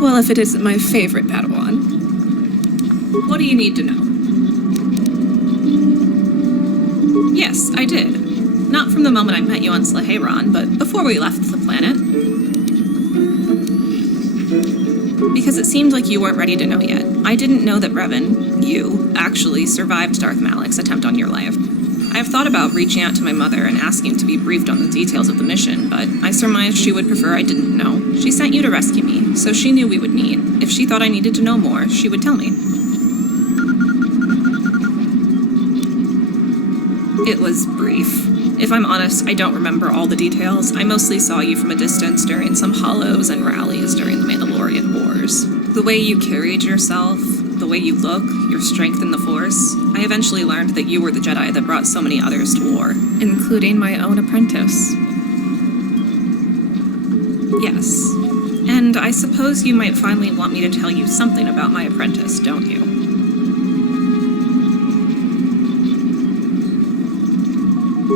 Well, if it isn't my favorite Padawan. What do you need to know? Yes, I did. Not from the moment I met you on Sleheyron, but before we left the planet. Because it seemed like you weren't ready to know yet. I didn't know that Revan, you, actually survived Darth Malak's attempt on your life. I have thought about reaching out to my mother and asking to be briefed on the details of the mission, but I surmised she would prefer I didn't know. She sent you to rescue me, so she knew we would meet. If she thought I needed to know more, she would tell me. It was brief. If I'm honest, I don't remember all the details. I mostly saw you from a distance during some hollows and rallies during the Mandalorian Wars. The way you carried yourself, the way you look, your strength in the Force, I eventually learned that you were the Jedi that brought so many others to war, including my own apprentice. Yes. And I suppose you might finally want me to tell you something about my apprentice, don't you?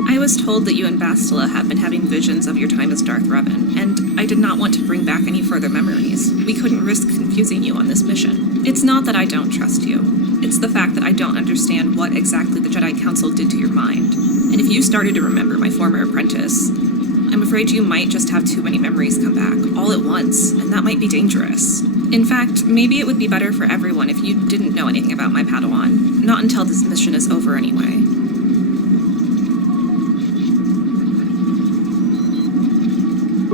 I was told that you and Bastila have been having visions of your time as Darth Revan, and I did not want to bring back any further memories. We couldn't risk confusing you on this mission. It's not that I don't trust you. It's the fact that I don't understand what exactly the Jedi Council did to your mind. And if you started to remember my former apprentice, I'm afraid you might just have too many memories come back, all at once, and that might be dangerous. In fact, maybe it would be better for everyone if you didn't know anything about my Padawan. Not until this mission is over anyway.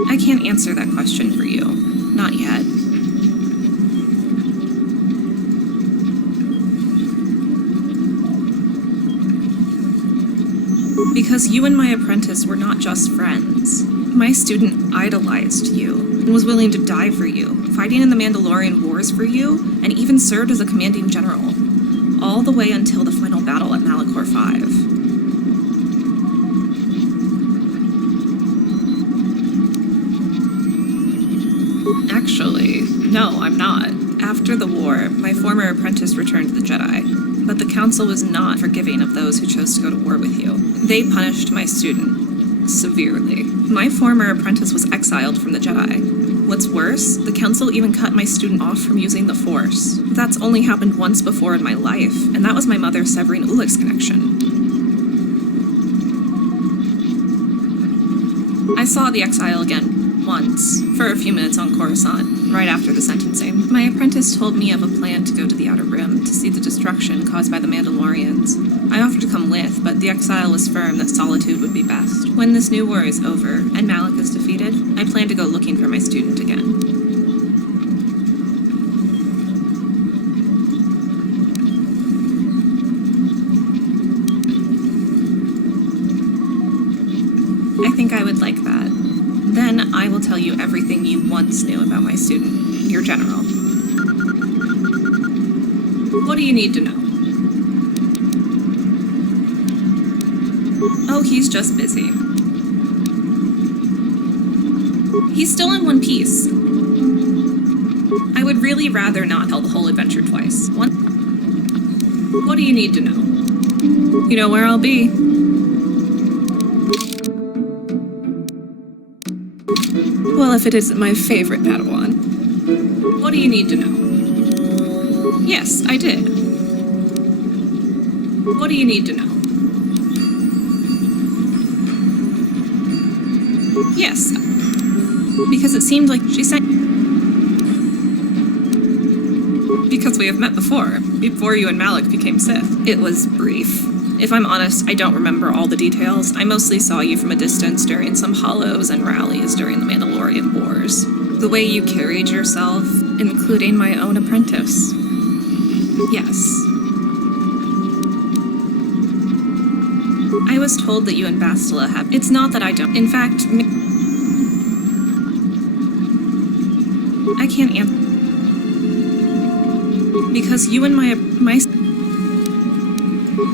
I can't answer that question for you. Not yet. Because you and my apprentice were not just friends. My student idolized you and was willing to die for you, fighting in the Mandalorian Wars for you, and even served as a commanding general. All the way until the final battle at Malachor 5. Actually, no, I'm not. After the war, my former apprentice returned to the Jedi, but the Council was not forgiving of those who chose to go to war with you. They punished my student severely. My former apprentice was exiled from the Jedi. What's worse, the Council even cut my student off from using the Force. That's only happened once before in my life, and that was my mother severing Ulick's connection. I saw the exile again. Once, for a few minutes on Coruscant, right after the sentencing. My apprentice told me of a plan to go to the Outer Rim to see the destruction caused by the Mandalorians. I offered to come with, but the exile was firm that solitude would be best. When this new war is over, and Malak is defeated, I plan to go looking for my student again. I think I would like that. Then I will tell you everything you once knew about my student, your general. What do you need to know? Oh, he's just busy. He's still in one piece. I would really rather not tell the whole adventure twice. What do you need to know? You know where I'll be. Well, if it isn't my favorite Padawan. What do you need to know? Yes, I did. What do you need to know? Yes. Because it seemed like she sent... Because we have met before you and Malak became Sith. It was brief. If I'm honest, I don't remember all the details. I mostly saw you from a distance during some hollows and rallies during the Mandalorian Wars. The way you carried yourself, including my own apprentice. Yes. I was told that you and Bastila have... It's not that I don't... In fact, I can't answer... Because you and my...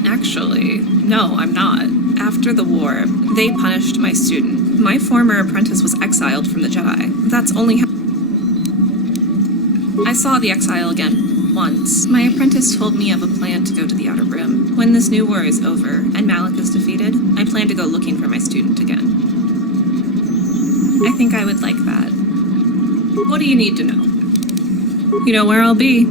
Actually, no, I'm not. After the war, they punished my student. My former apprentice was exiled from the Jedi. That's only how... I saw the exile again. Once. My apprentice told me of a plan to go to the Outer Rim. When this new war is over, and Malak is defeated, I plan to go looking for my student again. I think I would like that. What do you need to know? You know where I'll be.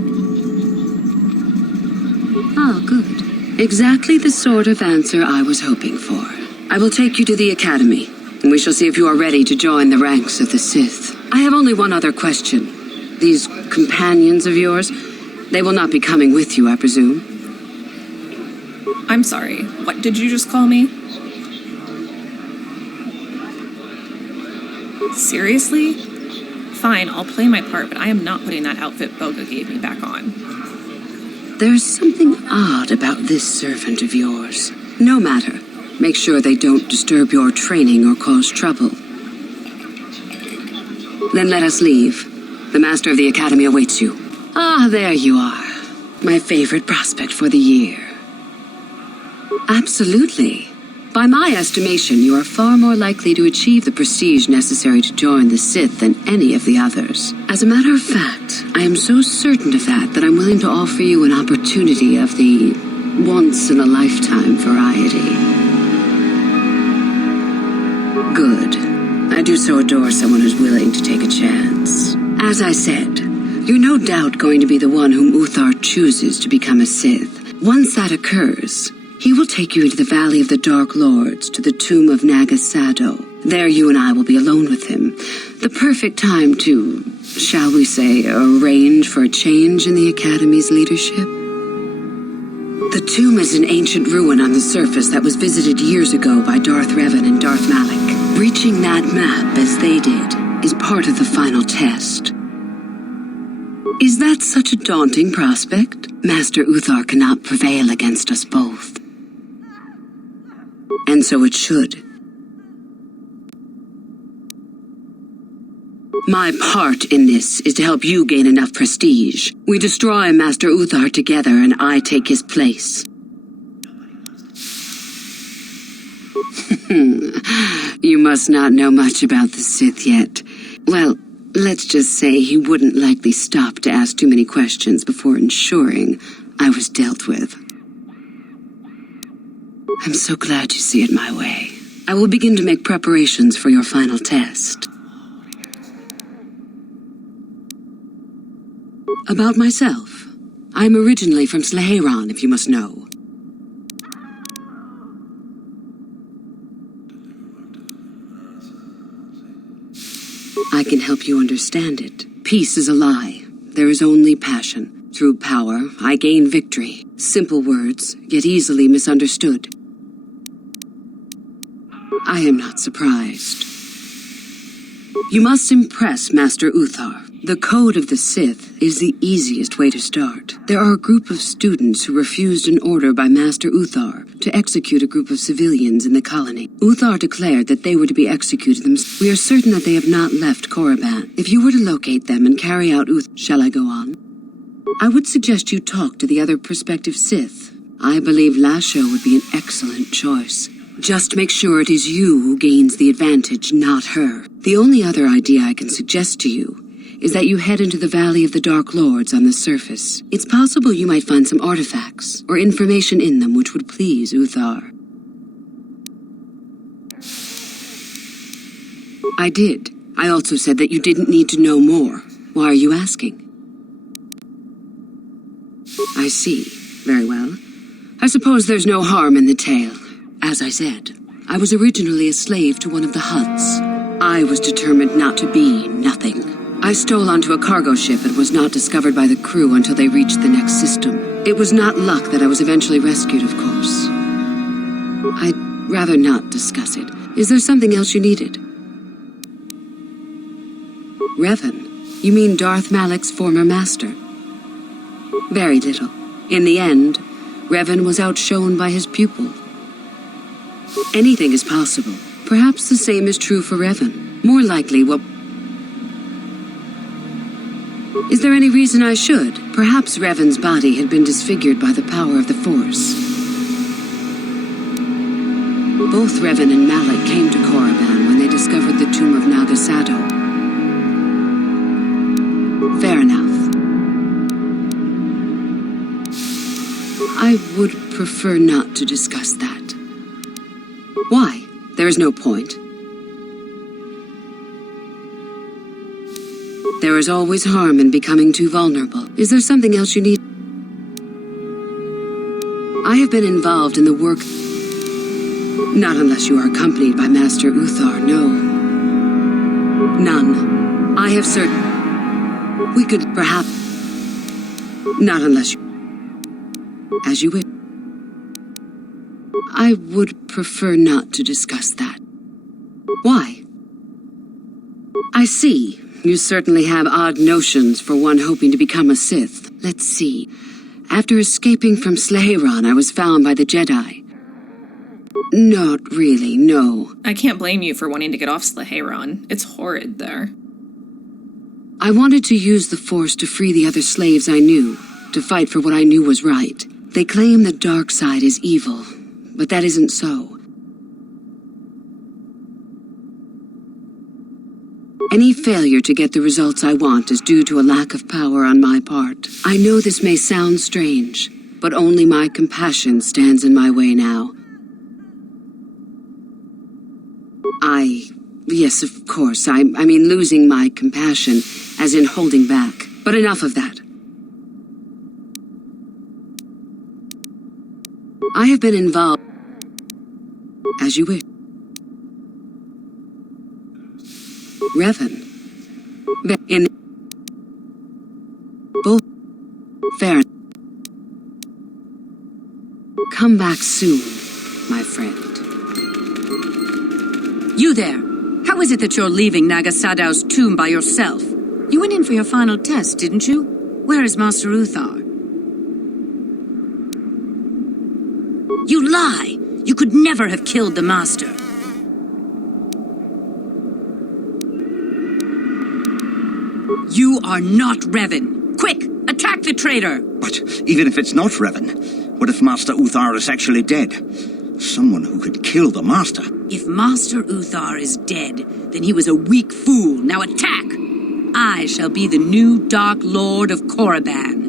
Ah, good. Exactly the sort of answer I was hoping for. I will take you to the Academy, and we shall see if you are ready to join the ranks of the Sith. I have only one other question. These companions of yours, they will not be coming with you, I presume? I'm sorry, what did you just call me? Seriously? Fine, I'll play my part, but I am not putting that outfit Boga gave me back on. There's something odd about this servant of yours. No matter. Make sure they don't disturb your training or cause trouble. Then let us leave. The Master of the Academy awaits you. Ah, there you are. My favorite prospect for the year. Absolutely. By my estimation, you are far more likely to achieve the prestige necessary to join the Sith than any of the others. As a matter of fact, I am so certain of that I'm willing to offer you an opportunity of the once-in-a-lifetime variety. Good. I do so adore someone who's willing to take a chance. As I said, you're no doubt going to be the one whom Uthar chooses to become a Sith. Once that occurs, he will take you into the Valley of the Dark Lords to the tomb of Nagasado. There you and I will be alone with him. The perfect time to, shall we say, arrange for a change in the Academy's leadership. The tomb is an ancient ruin on the surface that was visited years ago by Darth Revan and Darth Malak. Reaching that map, as they did, is part of the final test. Is that such a daunting prospect? Master Uthar cannot prevail against us both. And so it should. My part in this is to help you gain enough prestige. We destroy Master Uthar together and I take his place. You must not know much about the Sith yet. Well, let's just say he wouldn't likely stop to ask too many questions before ensuring I was dealt with. I'm so glad you see it my way. I will begin to make preparations for your final test. About myself. I'm originally from Sleheyron, if you must know. I can help you understand it. Peace is a lie. There is only passion. Through power, I gain victory. Simple words, yet easily misunderstood. I am not surprised. You must impress Master Uthar. The Code of the Sith is the easiest way to start. There are a group of students who refused an order by Master Uthar to execute a group of civilians in the colony. Uthar declared that they were to be executed themselves. We are certain that they have not left Korriban. If you were to locate them and carry out Shall I go on? I would suggest you talk to the other prospective Sith. I believe Lasho would be an excellent choice. Just make sure it is you who gains the advantage, not her. The only other idea I can suggest to you is that you head into the Valley of the Dark Lords on the surface. It's possible you might find some artifacts or information in them which would please Uthar. I did. I also said that you didn't need to know more. Why are you asking? I see. Very well. I suppose there's no harm in the tale. As I said, I was originally a slave to one of the Hutts. I was determined not to be nothing. I stole onto a cargo ship and was not discovered by the crew until they reached the next system. It was not luck that I was eventually rescued, of course. I'd rather not discuss it. Is there something else you needed? Revan? You mean Darth Malak's former master? Very little. In the end, Revan was outshone by his pupil. Anything is possible. Perhaps the same is true for Revan. More likely, Is there any reason I should? Perhaps Revan's body had been disfigured by the power of the Force. Both Revan and Malak came to Korriban when they discovered the tomb of Nagasado. Fair enough. I would prefer not to discuss that. Why? There is no point. There is always harm in becoming too vulnerable. Is there something else you need? I have been involved in the work... Not unless you are accompanied by Master Uthar, no. None. I have certain... We could perhaps... Not unless you... As you wish. I would prefer not to discuss that. Why? I see. You certainly have odd notions for one hoping to become a Sith. Let's see. After escaping from Sleheyron, I was found by the Jedi. Not really, no. I can't blame you for wanting to get off Sleheyron. It's horrid there. I wanted to use the Force to free the other slaves I knew, to fight for what I knew was right. They claim the dark side is evil, but that isn't so. Any failure to get the results I want is due to a lack of power on my part. I know this may sound strange, but only my compassion stands in my way now. Yes, of course, I mean losing my compassion, as in holding back. But enough of that. I have been involved... As you wish. Revan. In... Both... Fair... Come back soon, my friend. You there! How is it that you're leaving Nagasadow's tomb by yourself? You went in for your final test, didn't you? Where is Master Uthar? You lie! You could never have killed the Master. You are not Revan. Quick! Attack the traitor! But even if it's not Revan, what if Master Uthar is actually dead? Someone who could kill the Master. If Master Uthar is dead, then he was a weak fool. Now attack! I shall be the new Dark Lord of Korriban.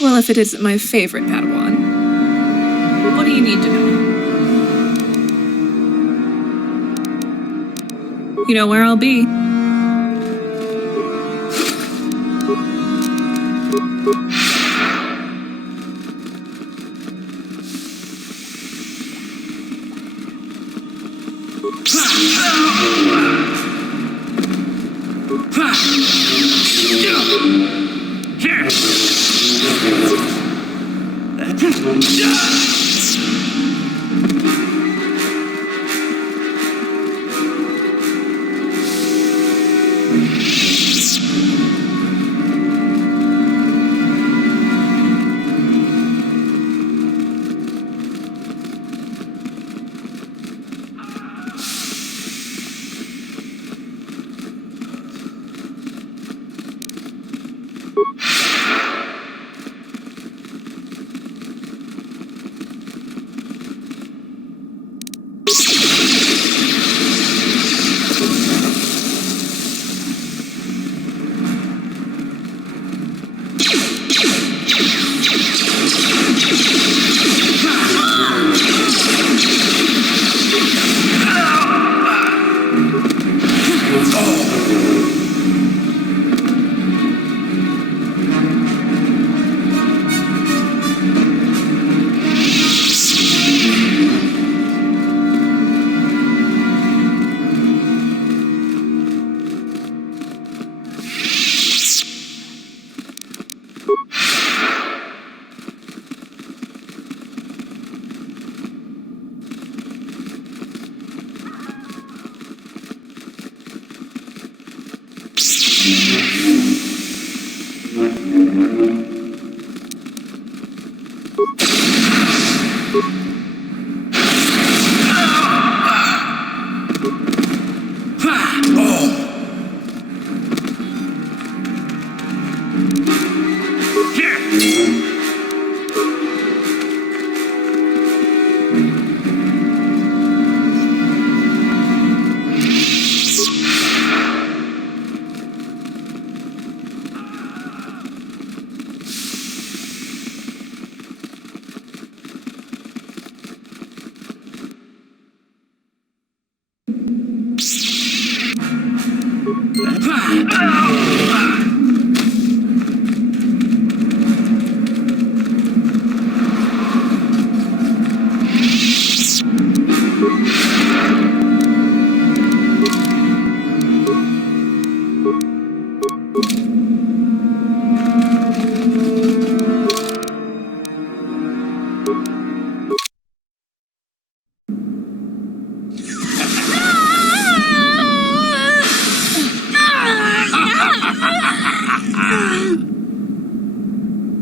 Well, if it isn't my favorite Padawan. What do you need to know? You know where I'll be.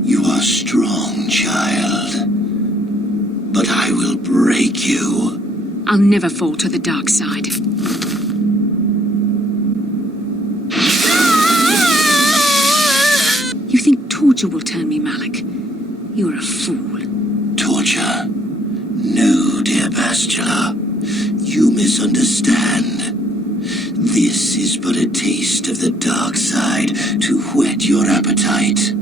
You are strong, child. But I will break you. I'll never fall to the dark side. You think torture will turn me, Malik? You're a fool. Torture? No, dear Bastila. You misunderstand. This is but a taste of the dark side to whet your appetite.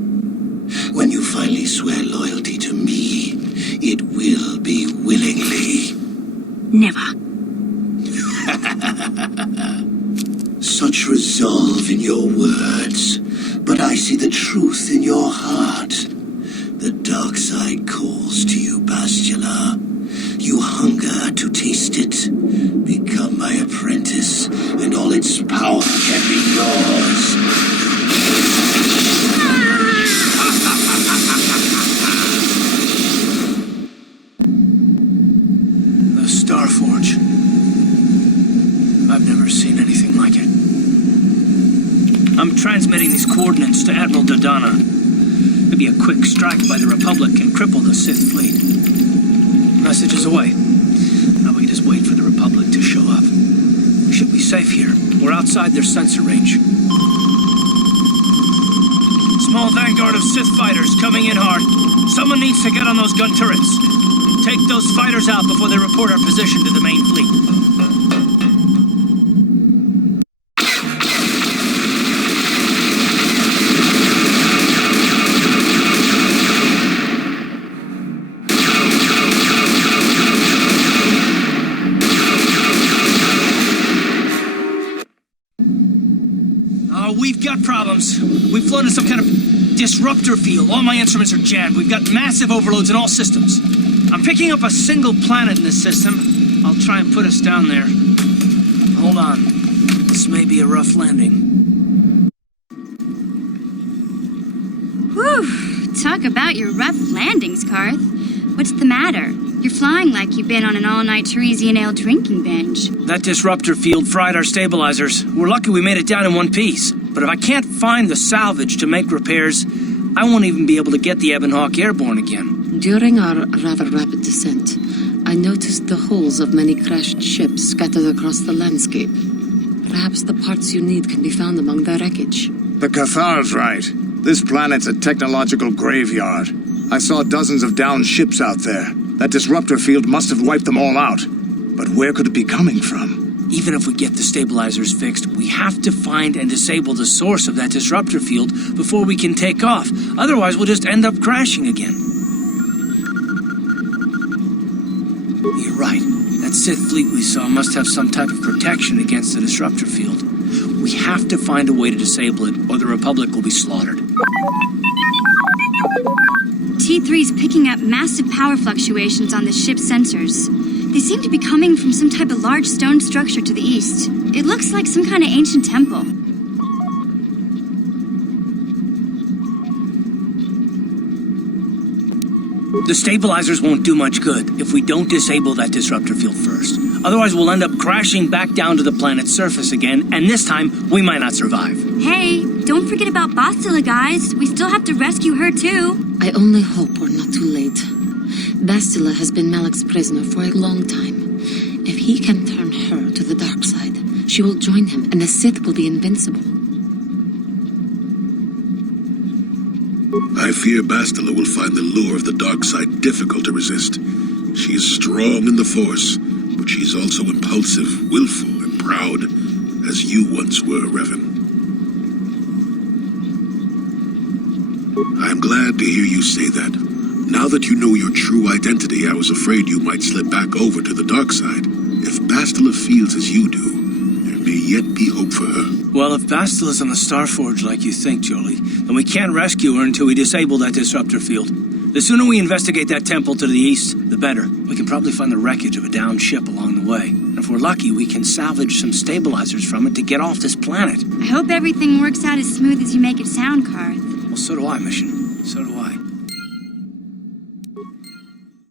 When you finally swear loyalty to me, it will be willingly. Never. Such resolve in your words, but I see the truth in your heart. The dark side calls to you, Bastila. You hunger to taste it. Become my apprentice, and all its power can be yours. The Starforge. I've never seen anything like it. I'm transmitting these coordinates to Admiral Dodonna. Maybe a quick strike by the Republic can cripple the Sith fleet. Message is away. Now we just wait for the Republic to show up. safe here. We're outside their sensor range. Small vanguard of Sith fighters coming in hard. Someone needs to get on those gun turrets. Take those fighters out before they report our position to the main fleet. We've got problems. We've flown in some kind of disruptor field. All my instruments are jammed. We've got massive overloads in all systems. I'm picking up a single planet in this system. I'll try and put us down there. Hold on. This may be a rough landing. Whew. Talk about your rough landings, Karth. What's the matter? You're flying like you've been on an all-night Teresian ale drinking binge. That disruptor field fried our stabilizers. We're lucky we made it down in one piece. But if I can't find the salvage to make repairs, I won't even be able to get the Ebon Hawk airborne again. During our rather rapid descent, I noticed the hulls of many crashed ships scattered across the landscape. Perhaps the parts you need can be found among the wreckage. The Cathar's right. This planet's a technological graveyard. I saw dozens of downed ships out there. That disruptor field must have wiped them all out. But where could it be coming from? Even if we get the stabilizers fixed, we have to find and disable the source of that disruptor field before we can take off. Otherwise, we'll just end up crashing again. You're right. That Sith fleet we saw must have some type of protection against the disruptor field. We have to find a way to disable it, or the Republic will be slaughtered. T3's picking up massive power fluctuations on the ship's sensors. They seem to be coming from some type of large stone structure to the east. It looks like some kind of ancient temple. The stabilizers won't do much good if we don't disable that disruptor field first. Otherwise, we'll end up crashing back down to the planet's surface again, and this time, we might not survive. Hey, don't forget about Bastila, guys. We still have to rescue her, too. I only hope we're not too late. Bastila has been Malak's prisoner for a long time. If he can turn her to the dark side, she will join him, and the Sith will be invincible. I fear Bastila will find the lure of the dark side difficult to resist. She is strong in the Force, but she's also impulsive, willful, and proud, as you once were, Revan. I'm glad to hear you say that. Now that you know your true identity, I was afraid you might slip back over to the dark side. If Bastila feels as you do, there may yet be hope for her. Well, if Bastila's on the Starforge like you think, Jolie, then we can't rescue her until we disable that disruptor field. The sooner we investigate that temple to the east, the better. We can probably find the wreckage of a downed ship along the way. And if we're lucky, we can salvage some stabilizers from it to get off this planet. I hope everything works out as smooth as you make it sound, Karth. Well, so do I, Mission. So do I.